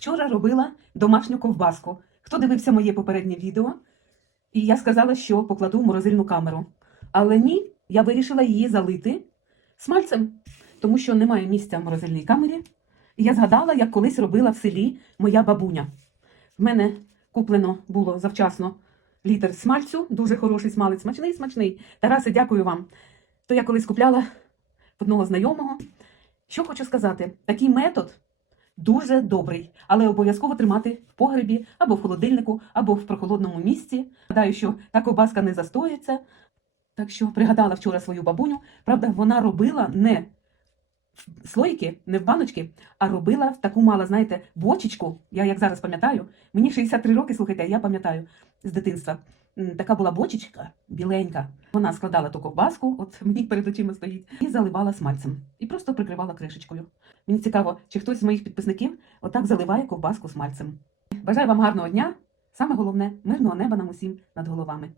Вчора робила домашню ковбаску. Хто дивився моє попереднє відео? І я сказала, що покладу в морозильну камеру. Але ні, я вирішила її залити смальцем, тому що немає місця в морозильній камері. І я згадала, як колись робила в селі моя бабуня. В мене куплено було завчасно літр смальцю, дуже хороший смалець, смачний, смачний. Тарасе, дякую вам. То я колись купляла одного знайомого. Що хочу сказати, такий метод дуже добрий, але обов'язково тримати в погребі або в холодильнику, або в прохолодному місці. Гадаю, що та ковбаска не застоїться. Так що пригадала вчора свою бабуню. Правда, вона робила не в слойки, не в баночки, а робила в таку мала, знаєте, бочечку. Я як зараз пам'ятаю, мені 63 роки, слухайте, я пам'ятаю з дитинства. Така була бочечка біленька. Вона складала ту ковбаску, от мені перед очима стоїть, і заливала смальцем. І просто прикривала кришечкою. Мені цікаво, чи хтось з моїх підписників отак заливає ковбаску смальцем. Бажаю вам гарного дня. Саме головне мирного неба нам усім над головами.